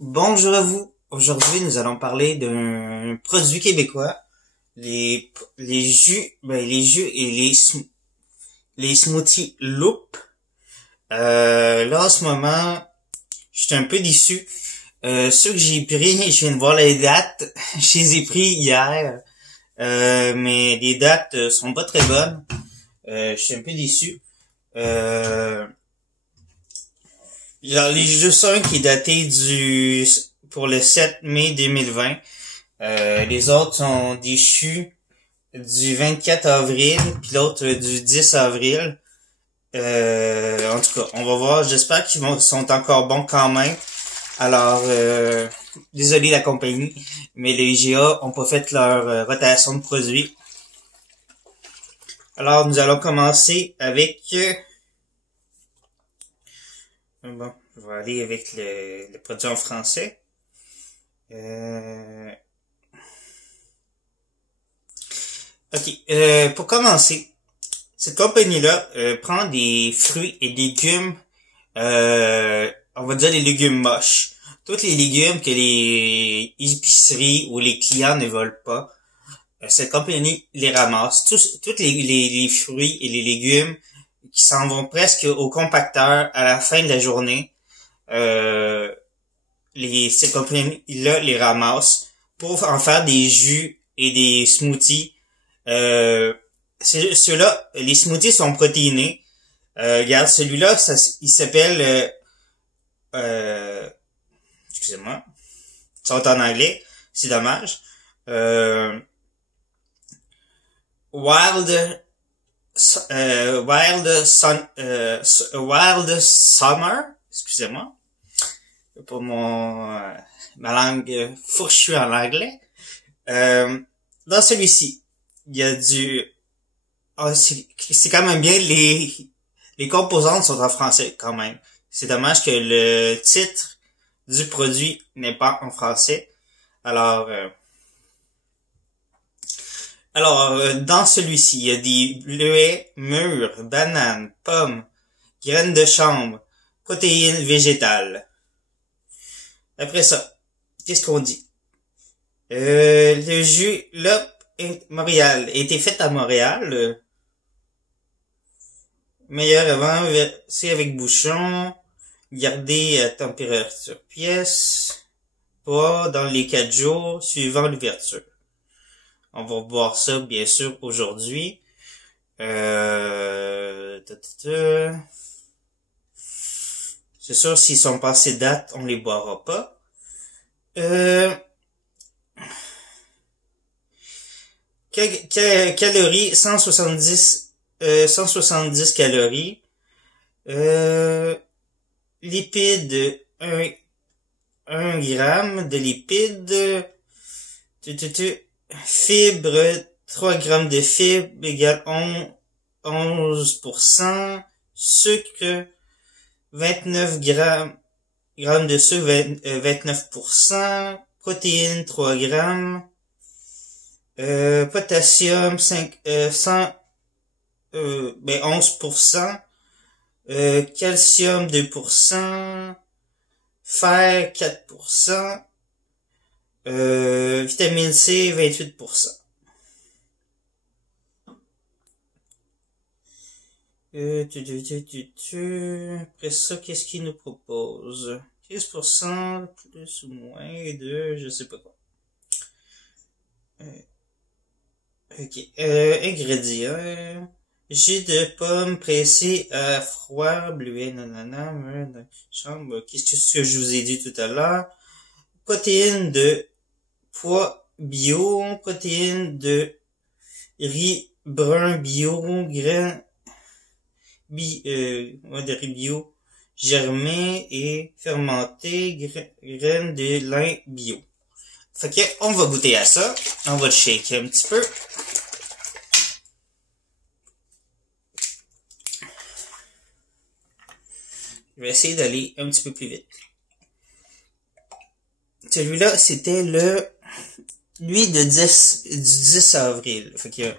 Bonjour à vous. Aujourd'hui, nous allons parler d'un produit québécois, les jus, les jus et les smoothies Loop. Là, en ce moment, je suis un peu déçu. Ceux que j'ai pris, je viens de voir les dates. Je les ai pris hier, mais les dates sont pas très bonnes. Je suis un peu déçu. Genre, les jeux 5 qui est daté pour le 7 mai 2020. Les autres sont déchus du 24 avril, puis l'autre du 10 avril. En tout cas, on va voir. J'espère sont encore bons quand même. Alors, désolé la compagnie, mais les IGA ont pas fait leur rotation de produits. Alors, nous allons commencer avec... bon, je vais aller avec le produit en français. Ok, pour commencer, cette compagnie-là prend des fruits et légumes, on va dire des légumes moches. Tous les légumes que les épiceries ou les clients ne veulent pas, cette compagnie les ramasse. Tous les fruits et les légumes qui s'en vont presque au compacteur à la fin de la journée, cette compagnie-là les ramasse pour en faire des jus et des smoothies. Ceux-là, les smoothies sont protéinés. Regarde, celui-là, il s'appelle... excusez-moi. Ils sont en anglais. C'est dommage. Wild... Wild Summer. Excusez-moi. Pour ma langue fourchue en anglais. Dans celui-ci, il y a c'est quand même bien, les composantes sont en français quand même. C'est dommage que le titre du produit n'est pas en français. Alors, dans celui-ci, il y a des bleuets, mûres, bananes, pommes, graines de chanvre, protéines végétales. Après ça, qu'est-ce qu'on dit? Le jus, là, Montréal, a été fait à Montréal. Meilleur avant, versé avec bouchon, gardé à température pièce, pas dans les 4 jours suivant l'ouverture. On va voir ça, bien sûr, aujourd'hui. C'est sûr, s'ils sont passés date, on les boira pas. Calories, 170 calories. Lipides, 1 gramme de lipides. Fibres, 3 grammes de fibres égale 11%. Sucre, 29 grammes de sucre, 29%. Protéines, 3 grammes. Potassium, 11%. Calcium, 2%. Fer, 4%. Vitamine C, 28%. Après ça, qu'est-ce qu'il nous propose? 15%, plus ou moins de, je sais pas quoi. Ok, ingrédients. Jus de pomme pressé à froid, bleuet, nanana, chambre. Qu'est-ce que je vous ai dit tout à l'heure? Protéines de pois bio, protéines de riz brun bio, graines de riz bio germé et fermenté, graines de lin bio. Fait que on va goûter à ça. On va le shaker un petit peu. Je vais essayer d'aller un petit peu plus vite. Celui-là, c'était lui du 10 avril. Fait que,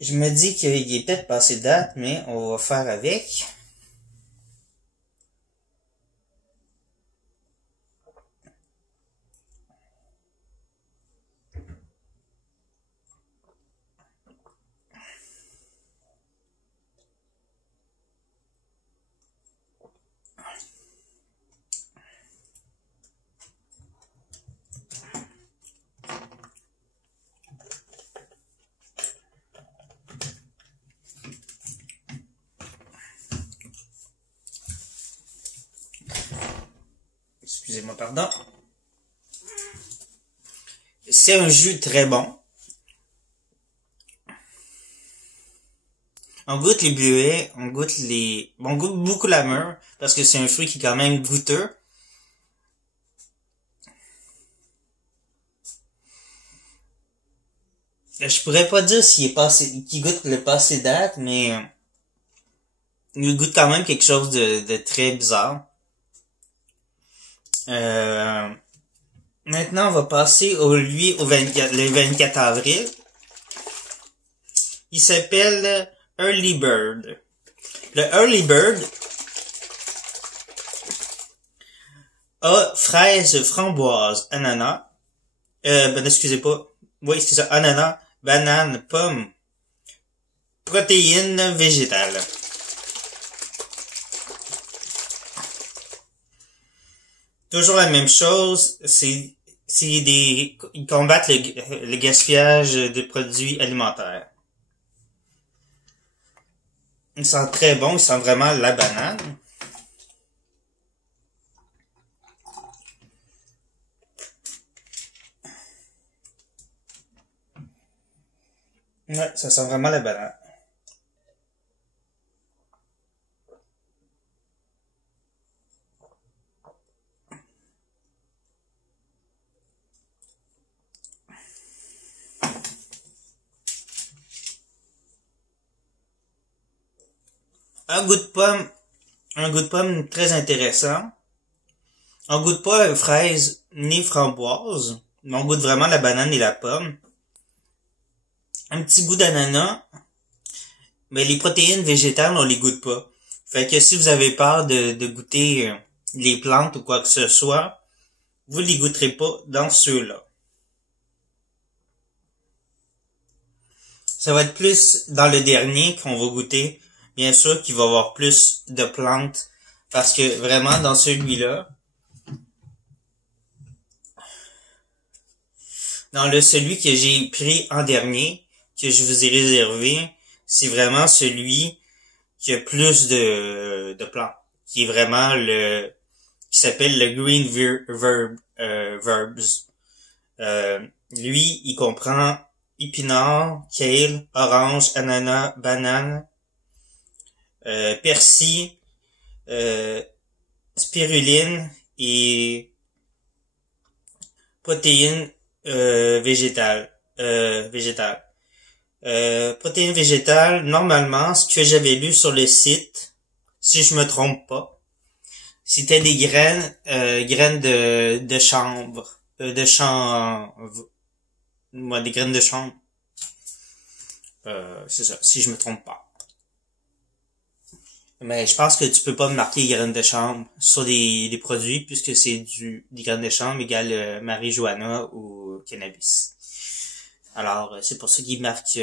je me dis qu'il est peut-être passé de date, mais on va faire avec. Excusez-moi, pardon. C'est un jus très bon. On goûte les bleuets, on goûte beaucoup la mûre, parce que c'est un fruit qui est quand même goûteux. Je pourrais pas dire qu'il goûte le passé date, mais il goûte quand même quelque chose de très bizarre. Maintenant, on va passer le 24 avril. Il s'appelle Early Bird. Le Early Bird a fraise, framboise, ananas. Excusez pas. Oui, c'est ça, ananas, banane, pomme, protéines végétales. Toujours la même chose, ils combattent le gaspillage de produits alimentaires. Ils sentent très bon, ils sentent vraiment la banane. Ouais, ça sent vraiment la banane. Un goût de pomme très intéressant. On goûte pas fraise ni framboise, mais on goûte vraiment la banane et la pomme. Un petit goût d'ananas, mais les protéines végétales, on les goûte pas. Fait que si vous avez peur de goûter les plantes ou quoi que ce soit, vous les goûterez pas dans ceux-là. Ça va être plus dans le dernier qu'on va goûter. Bien sûr qu'il va y avoir plus de plantes, parce que vraiment dans celui-là, celui que j'ai pris en dernier, que je vous ai réservé, c'est vraiment celui qui a plus de plantes, qui est vraiment qui s'appelle le Green Verbs. Lui, il comprend épinards, kale, orange, ananas, banane, persil, spiruline et protéines végétales. Protéines végétales, normalement, ce que j'avais lu sur le site, si je me trompe pas, c'était des graines de chanvre, des graines de chanvre. C'est ça, si je me trompe pas. Mais je pense que tu peux pas marquer graines de chanvre sur des produits, puisque c'est des graines de chanvre égale marijuana ou cannabis. Alors, c'est pour ça qu'il marque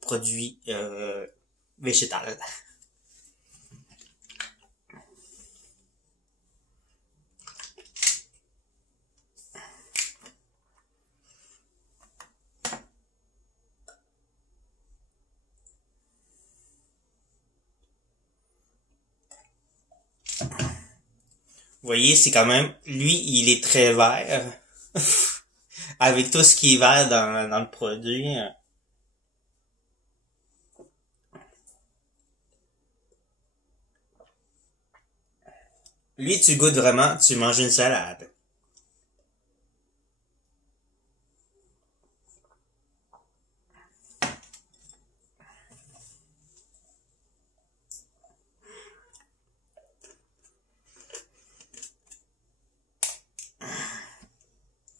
produit végétal. Vous voyez, c'est quand même, lui, il est très vert. Avec tout ce qui est vert dans le produit. Lui, tu goûtes vraiment, tu manges une salade.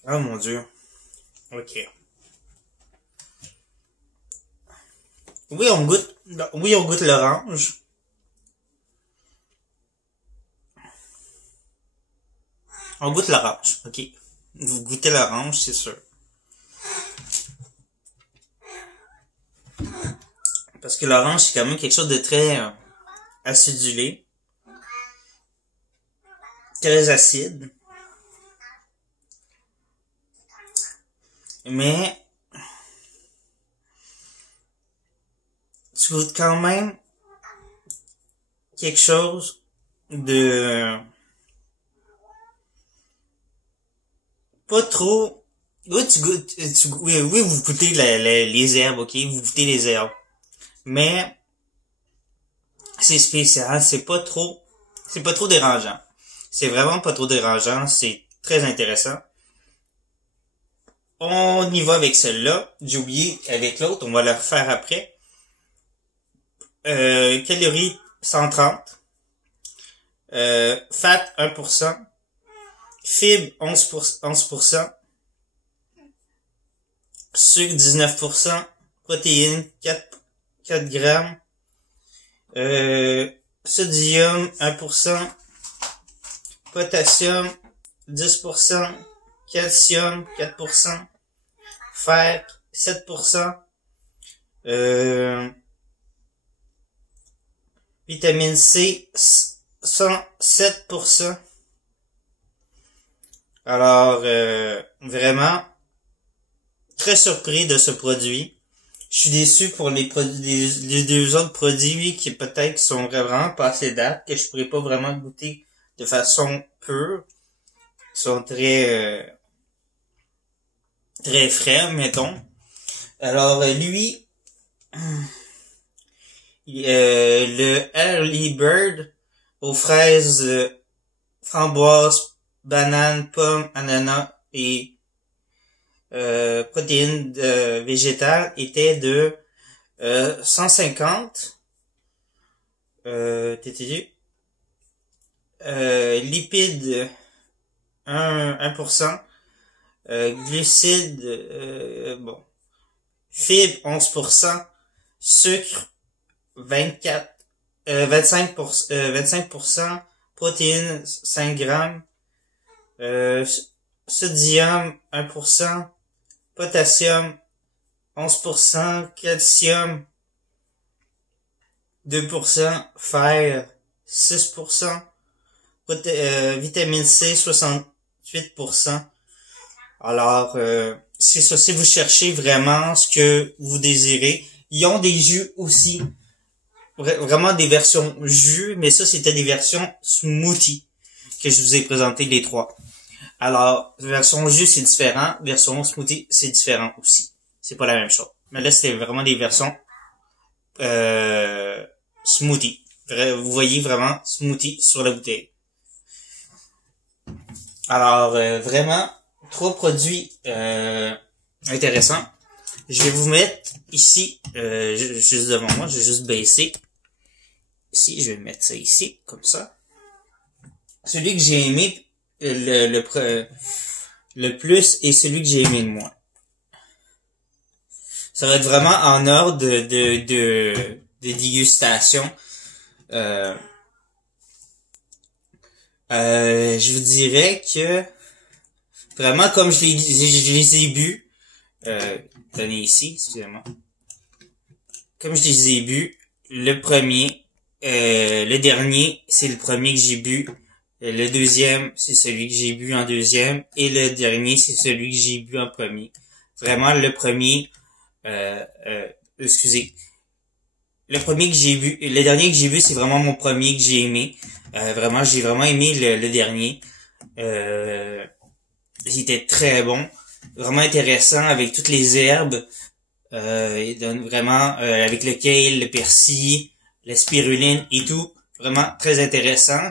Oh mon Dieu. Ok. Oui, on goûte l'orange. On goûte l'orange, ok. Vous goûtez l'orange, c'est sûr. Parce que l'orange, c'est quand même quelque chose de très acidulé. Très acide. Mais tu goûtes quand même quelque chose de pas trop. Oui, oui, vous goûtez les herbes, ok? Vous goûtez les herbes. Mais c'est spécial, c'est pas trop dérangeant. C'est vraiment pas trop dérangeant, c'est très intéressant. On y va avec celle-là. J'ai oublié avec l'autre, on va la refaire après. Calories 130. Fat 1%. Fibres 11%. Sucre 19%. Protéines 4 grammes. Sodium 1%. Potassium 10%. Calcium 4%. Fer 7%. Vitamine C 107%. Alors, vraiment, très surpris de ce produit. Je suis déçu pour les deux autres produits qui peut-être sont vraiment passés date, que je pourrais pas vraiment goûter de façon pure. Ils sont très frais, mettons. Alors, lui, le Early Bird aux fraises, framboises, bananes, pommes, ananas et protéines végétales était de 150 TTG, lipides 1%, glucides fibres 11%, sucre 25%, protéines 5 grammes, sodium 1%, potassium 11%, calcium 2%, fer 6%, vitamine C 68%. Alors, c'est ça, si vous cherchez vraiment ce que vous désirez, ils ont des jus aussi, vraiment des versions jus, mais ça c'était des versions smoothie que je vous ai présenté les trois. Alors, version jus c'est différent, version smoothie c'est différent aussi. C'est pas la même chose. Mais là c'était vraiment des versions smoothie. Vous voyez vraiment smoothie sur la bouteille. Alors, vraiment, trois produits intéressants. Je vais vous mettre ici, juste devant moi, je vais juste baisser. Ici, je vais mettre ça ici, comme ça. Celui que j'ai aimé le plus et celui que j'ai aimé le moins. Ça va être vraiment en ordre de dégustation. Je vous dirais que vraiment comme je les ai bu, tenez ici, excusez-moi. Comme je les ai bu, le premier, le dernier, c'est le premier que j'ai bu. Le deuxième, c'est celui que j'ai bu en deuxième. Et le dernier, c'est celui que j'ai bu en premier. Vraiment, le premier, excusez. Le premier que j'ai vu, le dernier que j'ai vu, c'est vraiment mon premier que j'ai aimé. Vraiment, j'ai vraiment aimé le dernier. Il était très bon, vraiment intéressant avec toutes les herbes. Il donne vraiment avec le kale, le persil, la spiruline et tout, vraiment très intéressant.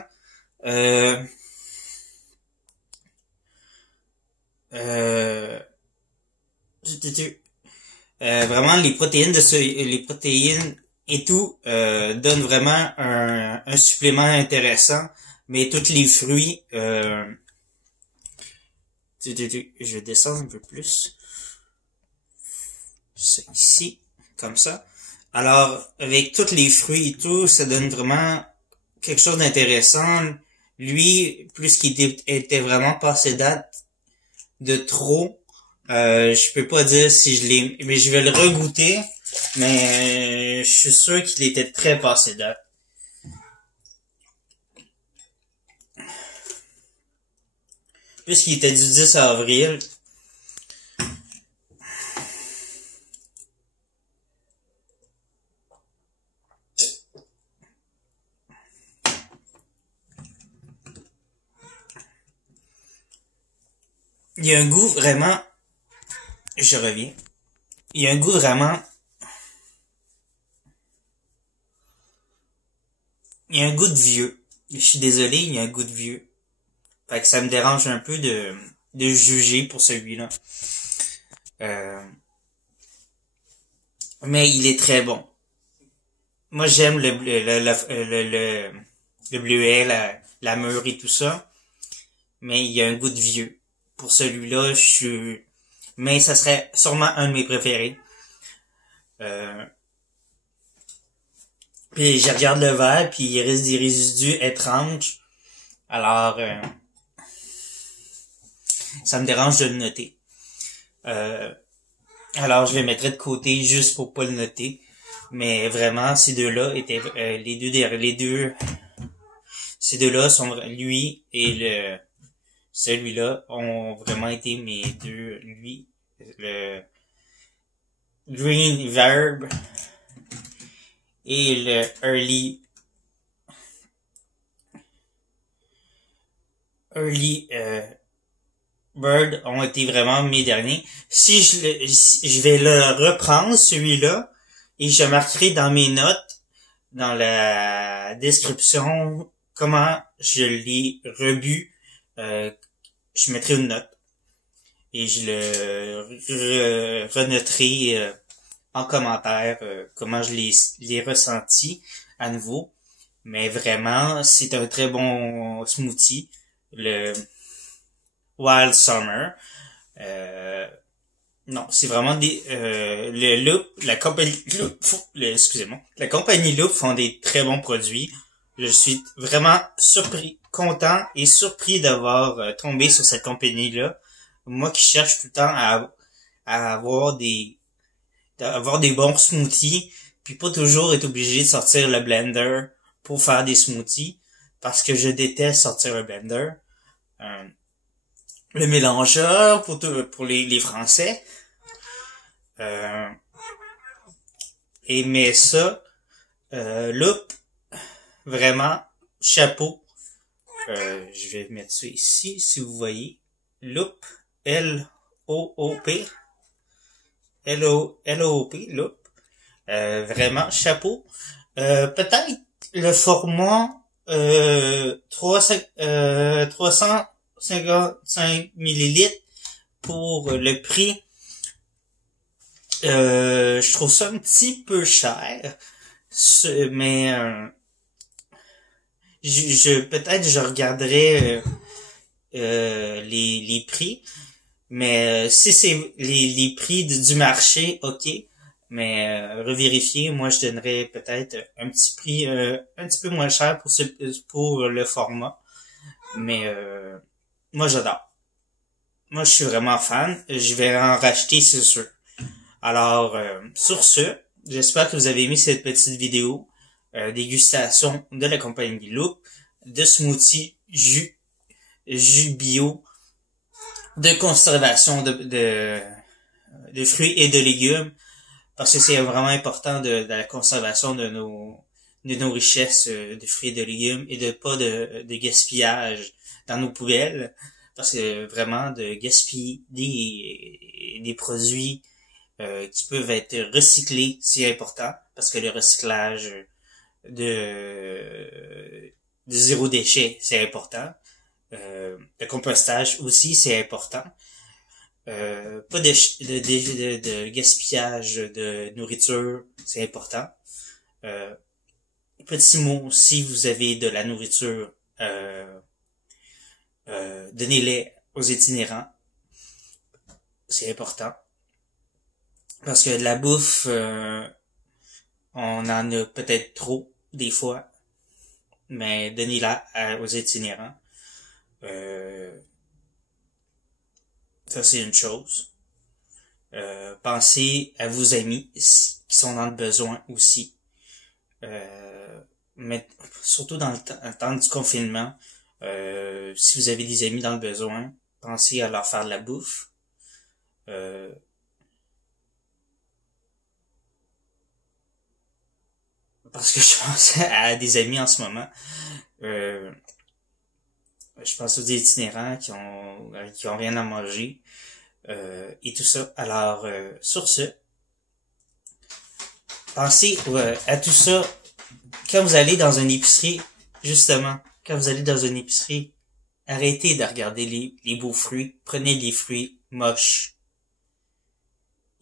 Vraiment les protéines les protéines et tout donnent vraiment un supplément intéressant, mais tous les fruits je descends un peu plus ça ici comme ça. Alors avec tous les fruits et tout, ça donne vraiment quelque chose d'intéressant. Lui, plus qu'il était vraiment passé date de trop, je peux pas dire si je l'ai, mais je vais le regoûter, mais je suis sûr qu'il était très passé date. Puisqu'il était du 10 avril. Il y a un goût vraiment, je reviens, il y a un goût vraiment, il y a un goût de vieux. Je suis désolé, il y a un goût de vieux. Fait que ça me dérange un peu de juger pour celui-là. Euh, mais il est très bon. Moi, j'aime le bleuet, la mûre et tout ça. Mais il y a un goût de vieux. Pour celui-là, mais ça serait sûrement un de mes préférés. Euh, Puis je regarde le verre, puis il reste des résidus étranges. Alors, ça me dérange de le noter. Euh, alors, je le mettrai de côté juste pour pas le noter. Mais vraiment, ces deux-là étaient ces deux-là sont lui et celui-là ont vraiment été mes deux. Lui, le Green Verb et le Early Bird ont été vraiment mes derniers. Si je vais le reprendre, celui-là, et je marquerai dans mes notes, dans la description, comment je l'ai rebu. Je mettrai une note. Et je le renoterai en commentaire comment je l'ai ressenti à nouveau. Mais vraiment, c'est un très bon smoothie. Le Wild Summer. Euh, non, c'est vraiment le Loop, la compagnie Loop, excusez-moi, la compagnie Loop font des très bons produits. Je suis vraiment content et surpris d'avoir tombé sur cette compagnie-là. Moi qui cherche tout le temps à avoir des bons smoothies, puis pas toujours être obligé de sortir le blender pour faire des smoothies, parce que je déteste sortir le blender. Euh, le mélangeur pour les Français. Euh, mais ça, Loop, vraiment, chapeau. Je vais mettre ça ici, si vous voyez. Loop, L-O-O-P. L-O-O-P, Loop. Vraiment, chapeau. Peut-être le format 355 millilitres pour le prix. Je trouve ça un petit peu cher, mais peut-être je regarderai les prix, mais si c'est les prix du marché, ok, mais revérifier, moi je donnerais peut-être un petit prix un petit peu moins cher pour le format, mais moi j'adore. Moi je suis vraiment fan, je vais en racheter, c'est sûr. Alors, sur ce, j'espère que vous avez aimé cette petite vidéo dégustation de la compagnie Loop, de smoothie jus bio, de conservation de fruits et de légumes, parce que c'est vraiment important de la conservation de nos richesses de fruits et de légumes et de pas de gaspillage dans nos poubelles, parce que vraiment de gaspiller des produits qui peuvent être recyclés, c'est important, parce que le recyclage de zéro déchet, c'est important. Le compostage aussi, c'est important. Pas de gaspillage de nourriture, c'est important. Petit mot, si vous avez de la nourriture, donnez-les aux itinérants, c'est important. Parce que de la bouffe, on en a peut-être trop, des fois, mais donnez-la aux itinérants. Ça, c'est une chose. Pensez à vos amis qui sont dans le besoin aussi. Mais surtout dans le temps du confinement, si vous avez des amis dans le besoin, pensez à leur faire de la bouffe. Parce que je pense à des amis en ce moment. Je pense aux itinérants qui ont rien à manger et tout ça. Alors, sur ce, pensez à tout ça quand vous allez dans une épicerie, justement, quand vous allez dans une épicerie, arrêtez de regarder les beaux fruits, prenez les fruits moches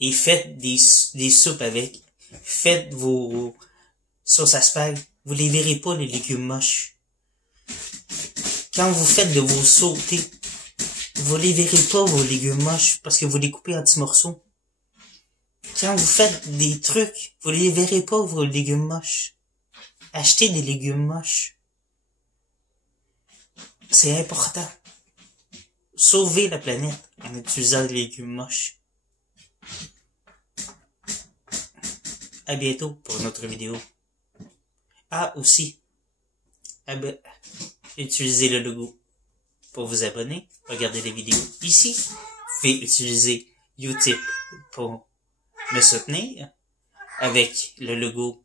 et faites des soupes avec. Faites vos sauces à spag. Vous les verrez pas, les légumes moches. Quand vous faites de vos sautés, vous les verrez pas, vos légumes moches, parce que vous les coupez en petits morceaux. Quand vous faites des trucs, vous les verrez pas, vos légumes moches. Achetez des légumes moches. C'est important. Sauvez la planète en utilisant des légumes moches. À bientôt pour une autre vidéo. Ah, aussi. Utilisez le logo pour vous abonner. Regardez les vidéos ici. Vous pouvez utiliser Utip pour me soutenir avec le logo.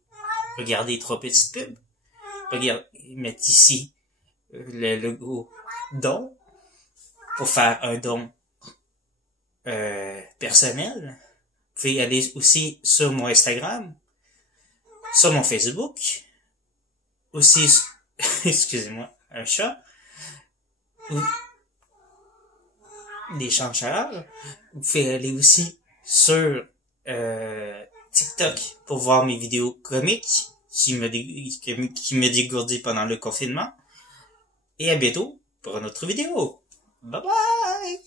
Regardez 3 petites pubs. Regardez, mettre ici le logo don pour faire un don personnel. Vous pouvez aller aussi sur mon Instagram, sur mon Facebook, aussi, excusez-moi, un chat, ou des chanchaleurs. Vous pouvez aller aussi sur TikTok pour voir mes vidéos comiques qui me dégourdissent pendant le confinement. Et à bientôt pour une autre vidéo. Bye bye!